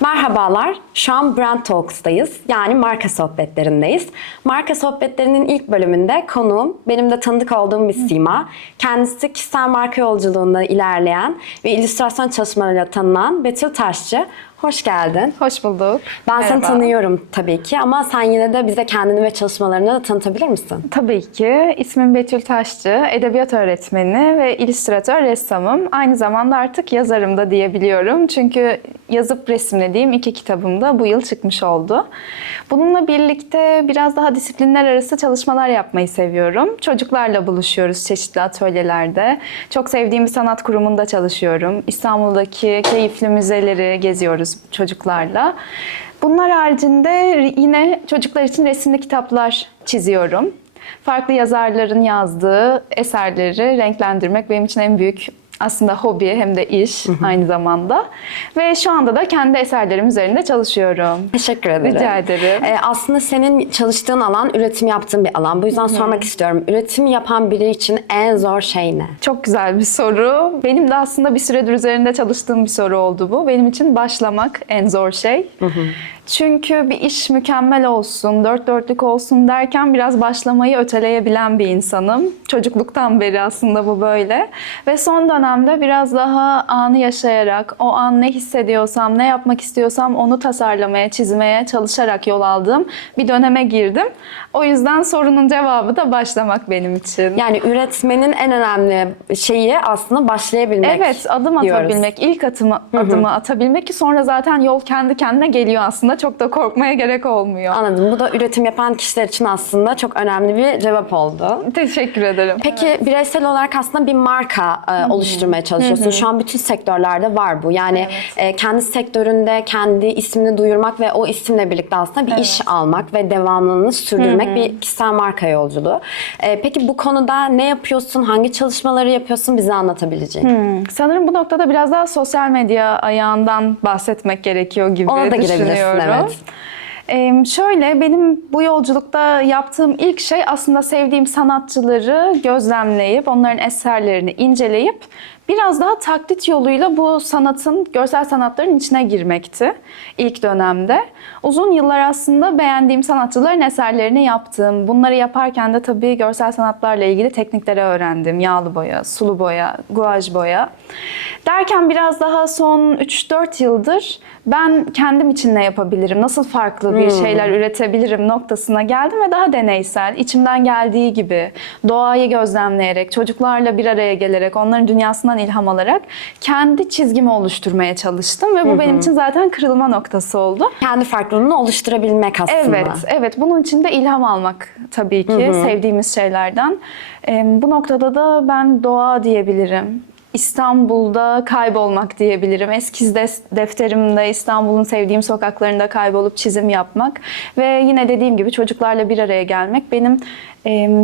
Merhabalar, şu an Brand Talks'tayız. Yani marka sohbetlerindeyiz. Marka sohbetlerinin ilk bölümünde konuğum, benim de tanıdık olduğum bir sima. Kendisi kişisel marka yolculuğunda ilerleyen ve illüstrasyon çalışmalarıyla tanınan Betül Taşçı. Hoş geldin. Hoş bulduk. Ben seni Merhaba. tanıyorum tabii ki ama sen yine de bize kendini ve çalışmalarını da tanıtabilir misin? Tabii ki. İsmim Betül Taşçı, edebiyat öğretmeni ve illüstratör, ressamım. Aynı zamanda artık yazarım da diyebiliyorum. Çünkü yazıp resimlediğim 2 kitabım da bu yıl çıkmış oldu. Bununla birlikte biraz daha disiplinler arası çalışmalar yapmayı seviyorum. Çocuklarla buluşuyoruz çeşitli atölyelerde. Çok sevdiğim bir sanat kurumunda çalışıyorum. İstanbul'daki keyifli müzeleri geziyoruz çocuklarla. Bunlar haricinde yine çocuklar için resimli kitaplar çiziyorum. Farklı yazarların yazdığı eserleri renklendirmek benim için en büyük aslında hobi hem de iş aynı zamanda. Ve şu anda da kendi eserlerim üzerinde çalışıyorum. Teşekkür ederim. Rica ederim. Aslında senin çalıştığın alan, üretim yaptığın bir alan. Bu yüzden sormak istiyorum. Üretim yapan biri için en zor şey ne? Çok güzel bir soru. Benim de aslında bir süredir üzerinde çalıştığım bir soru oldu bu. Benim için başlamak en zor şey. Çünkü bir iş mükemmel olsun, dört dörtlük olsun derken biraz başlamayı öteleyebilen bir insanım. Çocukluktan beri aslında bu böyle. Ve son dönemde biraz daha anı yaşayarak, o an ne hissediyorsam, ne yapmak istiyorsam onu tasarlamaya, çizmeye çalışarak yol aldığım bir döneme girdim. O yüzden sorunun cevabı da başlamak benim için. Yani üretmenin en önemli şeyi aslında başlayabilmek. Evet, adım diyoruz. atabilmek, ilk adımı atabilmek ki sonra zaten yol kendi kendine geliyor aslında. Çok da korkmaya gerek olmuyor. Anladım. Bu da üretim yapan kişiler için aslında çok önemli bir cevap oldu. Teşekkür ederim. Peki bireysel olarak aslında bir marka oluşturmaya çalışıyorsun. Şu an bütün sektörlerde var bu. Yani kendi sektöründe kendi ismini duyurmak ve o isimle birlikte aslında bir iş almak ve devamlılığını sürdürmek bir kişisel marka yolculuğu. Peki bu konuda ne yapıyorsun? Hangi çalışmaları yapıyorsun? Bize anlatabileceğin. Sanırım bu noktada biraz daha sosyal medya ayağından bahsetmek gerekiyor gibi Ona da girebilirsin, düşünüyorum. evet. Şöyle, benim bu yolculukta yaptığım ilk şey aslında sevdiğim sanatçıları gözlemleyip, onların eserlerini inceleyip biraz daha taklit yoluyla bu sanatın, görsel sanatların içine girmekti ilk dönemde. Uzun yıllar aslında beğendiğim sanatçıların eserlerini yaptım. Bunları yaparken de tabii görsel sanatlarla ilgili teknikleri öğrendim. Yağlı boya, sulu boya, guaj boya. Derken biraz daha son 3-4 yıldır ben kendim için ne yapabilirim, nasıl farklı bir şeyler üretebilirim noktasına geldim ve daha deneysel, içimden geldiği gibi doğayı gözlemleyerek, çocuklarla bir araya gelerek, onların dünyasından ilham alarak kendi çizgimi oluşturmaya çalıştım ve bu benim için zaten kırılma noktası oldu. Kendi farklılığını oluşturabilmek aslında. Evet. Bunun için de ilham almak tabii ki sevdiğimiz şeylerden. Bu noktada da ben doğa diyebilirim. İstanbul'da kaybolmak diyebilirim. Eskiz defterimde İstanbul'un sevdiğim sokaklarında kaybolup çizim yapmak ve yine dediğim gibi çocuklarla bir araya gelmek benim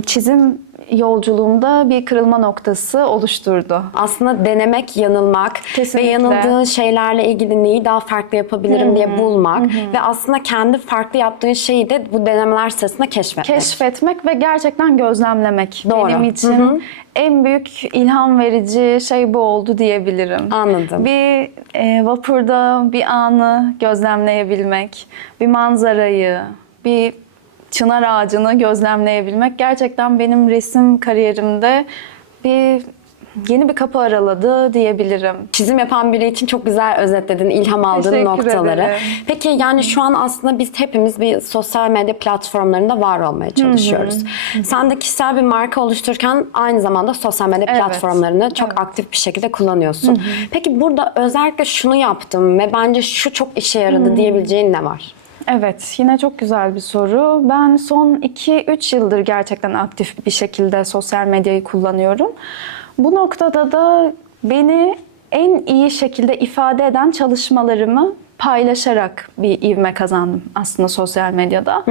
çizim yolculuğumda bir kırılma noktası oluşturdu. Aslında denemek, yanılmak Kesinlikle. ve yanıldığın şeylerle ilgili neyi daha farklı yapabilirim diye bulmak ve aslında kendi farklı yaptığın şeyi de bu denemeler sırasında Keşfetmek ve gerçekten gözlemlemek. Doğru. Benim için en büyük ilham verici şey bu oldu diyebilirim. Anladım. Bir vapurda bir anı gözlemleyebilmek, bir manzarayı, bir çınar ağacını gözlemleyebilmek gerçekten benim resim kariyerimde yeni bir kapı araladı diyebilirim. Çizim yapan biri için çok güzel özetledin ilham aldığın Teşekkür noktaları. ederim. Peki yani şu an aslında biz hepimiz bir sosyal medya platformlarında var olmaya çalışıyoruz. Sen de kişisel bir marka oluştururken aynı zamanda sosyal medya platformlarını çok aktif bir şekilde kullanıyorsun. Peki burada özellikle şunu yaptım ve bence şu çok işe yaradı diyebileceğin ne var? Evet, yine çok güzel bir soru. Ben son 2-3 yıldır gerçekten aktif bir şekilde sosyal medyayı kullanıyorum. Bu noktada da beni en iyi şekilde ifade eden çalışmalarımı paylaşarak bir ivme kazandım aslında sosyal medyada.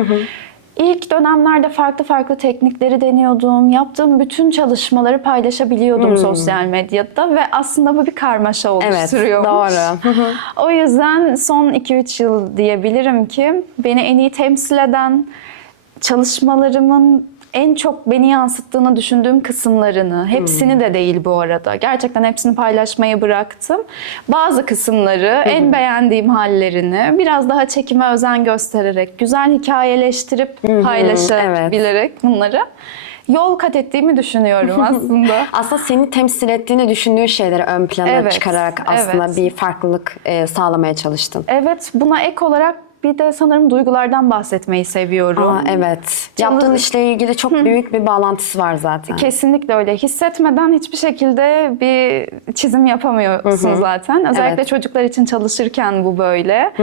İlk dönemlerde farklı teknikleri deniyordum. Yaptığım bütün çalışmaları paylaşabiliyordum sosyal medyada ve aslında bu bir karmaşa oluşturuyormuş. Doğru. O yüzden son 2-3 yıl diyebilirim ki beni en iyi temsil eden, çalışmalarımın en çok beni yansıttığını düşündüğüm kısımlarını, hepsini de değil bu arada. Gerçekten hepsini paylaşmayı bıraktım. Bazı kısımları, en beğendiğim hallerini biraz daha çekime özen göstererek, güzel hikayeleştirip paylaşabilerek bunları yol kat ettiğimi düşünüyorum aslında. Aslında seni temsil ettiğini düşündüğün şeyleri ön plana çıkararak aslında bir farklılık sağlamaya çalıştın. Evet, buna ek olarak bir de sanırım duygulardan bahsetmeyi seviyorum. Evet. Yaptığın işle ilgili çok büyük bir bağlantısı var zaten. Kesinlikle öyle. Hissetmeden hiçbir şekilde bir çizim yapamıyorsun zaten. Özellikle çocuklar için çalışırken bu böyle.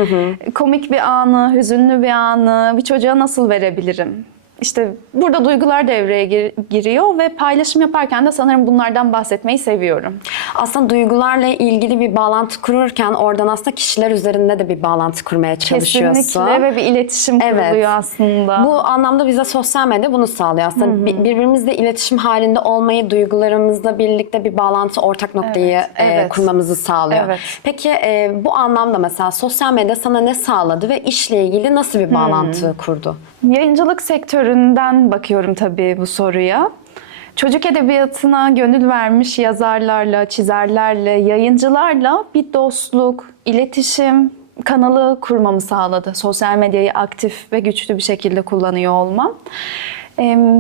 Komik bir anı, hüzünlü bir anı bir çocuğa nasıl verebilirim? İşte burada duygular devreye giriyor ve paylaşım yaparken de sanırım bunlardan bahsetmeyi seviyorum. Aslında duygularla ilgili bir bağlantı kururken oradan aslında kişiler üzerinde de bir bağlantı kurmaya çalışıyorsun. Kesinlikle ve bir iletişim kuruluyor aslında. Bu anlamda bize sosyal medya bunu sağlıyor. Aslında birbirimizle iletişim halinde olmayı, duygularımızla birlikte bir bağlantı, ortak noktayı kurmamızı sağlıyor. Peki bu anlamda mesela sosyal medya sana ne sağladı ve işle ilgili nasıl bir bağlantı kurdu? Yayıncılık sektöründen bakıyorum tabii bu soruya. Çocuk edebiyatına gönül vermiş yazarlarla, çizerlerle, yayıncılarla bir dostluk, iletişim kanalı kurmamı sağladı. Sosyal medyayı aktif ve güçlü bir şekilde kullanıyor olmam.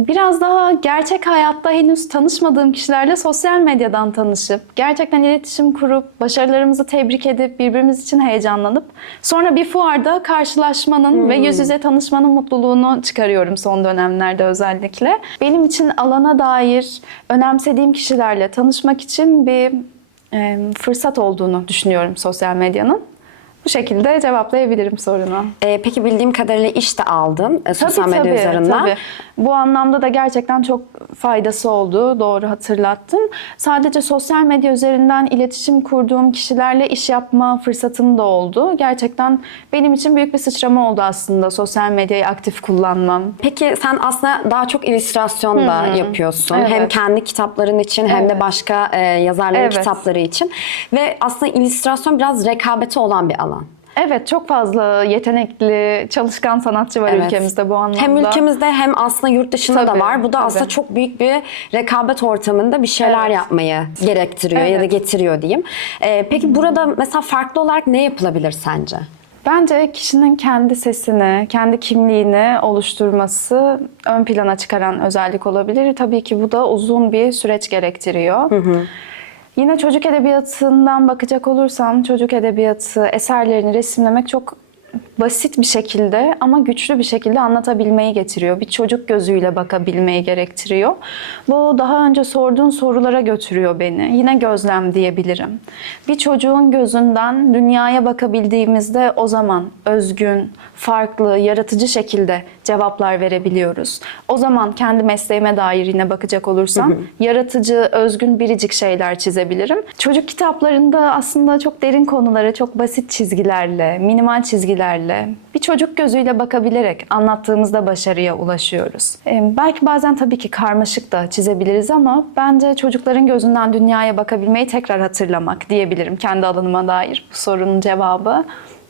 Biraz daha gerçek hayatta henüz tanışmadığım kişilerle sosyal medyadan tanışıp, gerçekten iletişim kurup, başarılarımızı tebrik edip, birbirimiz için heyecanlanıp, sonra bir fuarda karşılaşmanın ve yüz yüze tanışmanın mutluluğunu çıkarıyorum son dönemlerde özellikle. Benim için alana dair önemsediğim kişilerle tanışmak için bir fırsat olduğunu düşünüyorum sosyal medyanın. Bu şekilde cevaplayabilirim sorunu. Peki bildiğim kadarıyla iş de aldın sosyal medya üzerinden. Tabii. Bu anlamda da gerçekten çok faydası oldu. Doğru hatırlattın. Sadece sosyal medya üzerinden iletişim kurduğum kişilerle iş yapma fırsatım da oldu. Gerçekten benim için büyük bir sıçrama oldu aslında sosyal medyayı aktif kullanmam. Peki sen aslında daha çok illüstrasyon da yapıyorsun. Hem kendi kitapların için hem de başka yazarların kitapları için. Ve aslında illüstrasyon biraz rekabeti olan bir alan. Evet, çok fazla yetenekli, çalışkan sanatçı var ülkemizde bu anlamda. Hem ülkemizde hem aslında yurt dışında da var. Bu da aslında çok büyük bir rekabet ortamında bir şeyler yapmayı gerektiriyor ya da getiriyor diyeyim. Peki burada mesela farklı olarak ne yapılabilir sence? Bence kişinin kendi sesini, kendi kimliğini oluşturması ön plana çıkaran özellik olabilir. Tabii ki bu da uzun bir süreç gerektiriyor. Yine çocuk edebiyatından bakacak olursam, çocuk edebiyatı eserlerini resimlemek çok basit bir şekilde ama güçlü bir şekilde anlatabilmeyi getiriyor. Bir çocuk gözüyle bakabilmeyi gerektiriyor. Bu daha önce sorduğun sorulara götürüyor beni. Yine gözlem diyebilirim. Bir çocuğun gözünden dünyaya bakabildiğimizde o zaman özgün, farklı, yaratıcı şekilde cevaplar verebiliyoruz. O zaman kendi mesleğime dair yine bakacak olursam yaratıcı, özgün, biricik şeyler çizebilirim. Çocuk kitaplarında aslında çok derin konulara çok basit çizgilerle, minimal çizgilerle, bir çocuk gözüyle bakabilerek anlattığımızda başarıya ulaşıyoruz. Belki bazen tabii ki karmaşık da çizebiliriz ama bence çocukların gözünden dünyaya bakabilmeyi tekrar hatırlamak diyebilirim kendi alanıma dair bu sorunun cevabı.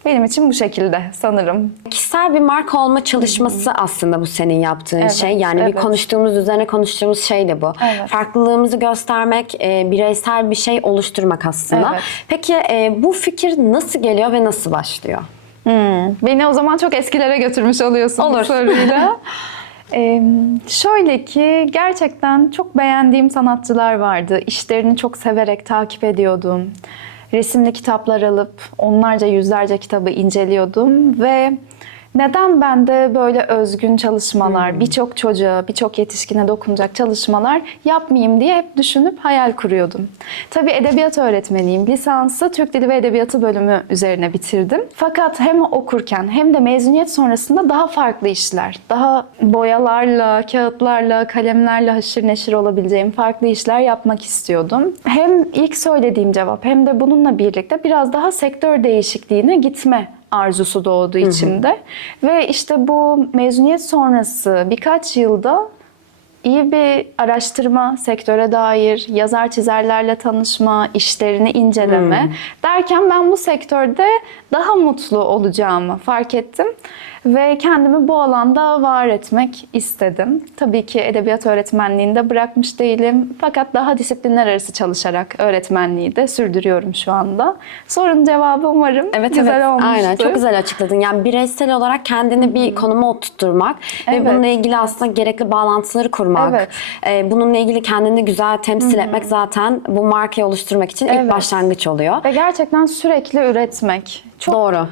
Benim için bu şekilde sanırım. Kişisel bir marka olma çalışması aslında bu senin yaptığın şey. Yani bir konuştuğumuz, üzerine konuştuğumuz şey de bu. Farklılığımızı göstermek, bireysel bir şey oluşturmak aslında. Peki bu fikir nasıl geliyor ve nasıl başlıyor? Beni o zaman çok eskilere götürmüş oluyorsun bu soruyla. Şöyle ki gerçekten çok beğendiğim sanatçılar vardı. İşlerini çok severek takip ediyordum. Resimli kitaplar alıp onlarca yüzlerce kitabı inceliyordum ve neden ben de böyle özgün çalışmalar, birçok çocuğa, birçok yetişkine dokunacak çalışmalar yapmayayım diye hep düşünüp hayal kuruyordum. Tabii edebiyat öğretmeniyim. Lisansı Türk Dili ve Edebiyatı bölümü üzerine bitirdim. Fakat hem okurken hem de mezuniyet sonrasında daha farklı işler, daha boyalarla, kağıtlarla, kalemlerle haşır neşir olabileceğim farklı işler yapmak istiyordum. Hem ilk söylediğim cevap hem de bununla birlikte biraz daha sektör değişikliğine gitme arzusu doğdu içimde. Ve işte bu mezuniyet sonrası birkaç yılda iyi bir araştırma, sektöre dair, yazar çizerlerle tanışma, işlerini inceleme derken ben bu sektörde daha mutlu olacağımı fark ettim. Ve kendimi bu alanda var etmek istedim. Tabii ki edebiyat öğretmenliğinde bırakmış değilim. Fakat daha disiplinler arası çalışarak öğretmenliği de sürdürüyorum şu anda. Sorunun cevabı umarım güzel olmuştur. Aynen, çok güzel açıkladın. Yani bireysel olarak kendini bir konuma oturtturmak ve bununla ilgili aslında gerekli bağlantıları kurmak. Bununla ilgili kendini güzel temsil etmek zaten bu markayı oluşturmak için ilk başlangıç oluyor. Ve gerçekten sürekli üretmek. Doğru.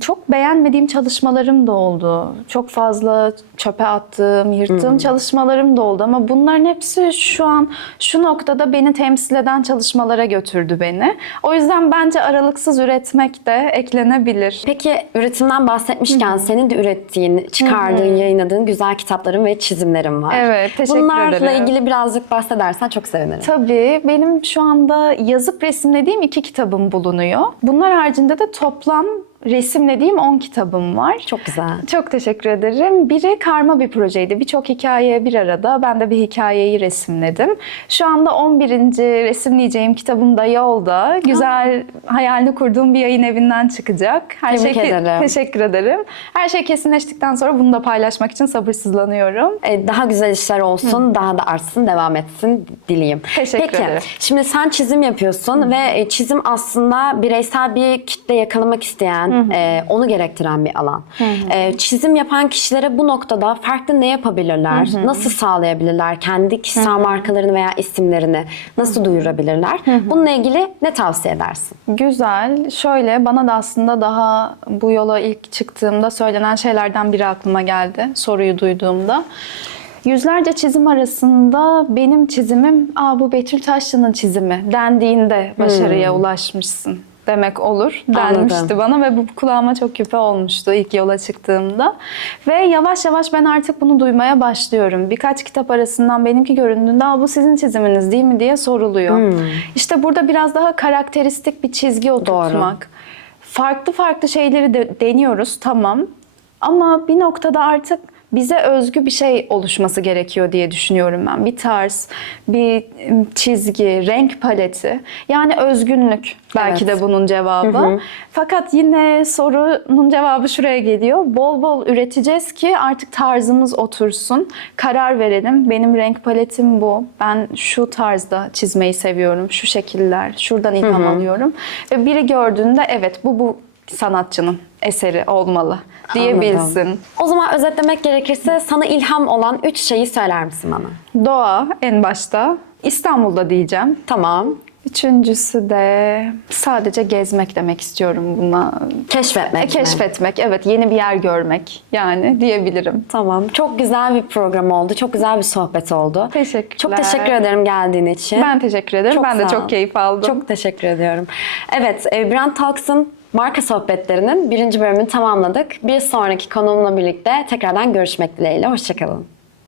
Çok beğenmediğim çalışmalarım da oldu. Çok fazla çöpe attığım, yırttığım çalışmalarım da oldu. Ama bunların hepsi şu an şu noktada beni temsil eden çalışmalara götürdü beni. O yüzden bence aralıksız üretmek de eklenebilir. Peki üretimden bahsetmişken senin de ürettiğin, çıkardığın, yayınladığın güzel kitapların ve çizimlerin var. Evet, teşekkür Bunlarla ederim. ilgili birazcık bahsedersen çok sevinirim. Tabii. Benim şu anda yazıp resimlediğim 2 kitabım bulunuyor. Bunlar haricinde de toplam resimlediğim 10 kitabım var. Çok güzel. Çok teşekkür ederim. Biri karma bir projeydi. Birçok hikaye bir arada. Ben de bir hikayeyi resimledim. Şu anda 11. resimleyeceğim kitabım da yolda. Güzel hayalini kurduğum bir yayın evinden çıkacak. Tebrik ederim. Teşekkür ederim. Her şey kesinleştikten sonra bunu da paylaşmak için sabırsızlanıyorum. Daha güzel işler olsun, daha da artsın, devam etsin dileyim. Teşekkür Peki, ederim. şimdi sen çizim yapıyorsun ve çizim aslında bireysel bir kitle yakalamak isteyen, onu gerektiren bir alan. Çizim yapan kişilere bu noktada farklı ne yapabilirler? Nasıl sağlayabilirler? Kendi kişisel markalarını veya isimlerini nasıl duyurabilirler? Bununla ilgili ne tavsiye edersin? Güzel. Şöyle bana da aslında daha bu yola ilk çıktığımda söylenen şeylerden biri aklıma geldi. Soruyu duyduğumda. Yüzlerce çizim arasında benim çizimim, bu Betül Taşlı'nın çizimi dendiğinde başarıya ulaşmışsın demek olur denmişti Anladım. bana ve bu kulağıma çok küpe olmuştu ilk yola çıktığımda. Ve yavaş yavaş ben artık bunu duymaya başlıyorum. Birkaç kitap arasından benimki göründüğünde bu sizin çiziminiz değil mi diye soruluyor. İşte burada biraz daha karakteristik bir çizgi oturtmak. Farklı farklı şeyleri de deniyoruz, tamam. Ama bir noktada artık bize özgü bir şey oluşması gerekiyor diye düşünüyorum ben. Bir tarz, bir çizgi, renk paleti. Yani özgünlük belki de bunun cevabı. Fakat yine sorunun cevabı şuraya geliyor. Bol bol üreteceğiz ki artık tarzımız otursun. Karar verelim. Benim renk paletim bu. Ben şu tarzda çizmeyi seviyorum. Şu şekiller. Şuradan ilham alıyorum. Ve biri gördüğünde evet bu sanatçının eseri olmalı diyebilsin. Anladım. O zaman özetlemek gerekirse sana ilham olan 3 şeyi söyler misin bana? Doğa en başta. İstanbul'da diyeceğim. Tamam. Üçüncüsü de sadece gezmek demek istiyorum buna. Keşfetmek mi? Keşfetmek, evet. Yeni bir yer görmek yani diyebilirim. Tamam. Çok güzel bir program oldu. Çok güzel bir sohbet oldu. Teşekkürler. Çok teşekkür ederim geldiğin için. Ben teşekkür ederim. Ben de sağ ol. çok keyif aldım. Çok teşekkür ediyorum. Evet, Brand Talks'ın marka sohbetlerinin 1. bölümünü tamamladık. Bir sonraki konuğumla birlikte tekrardan görüşmek dileğiyle. Hoşça kalın.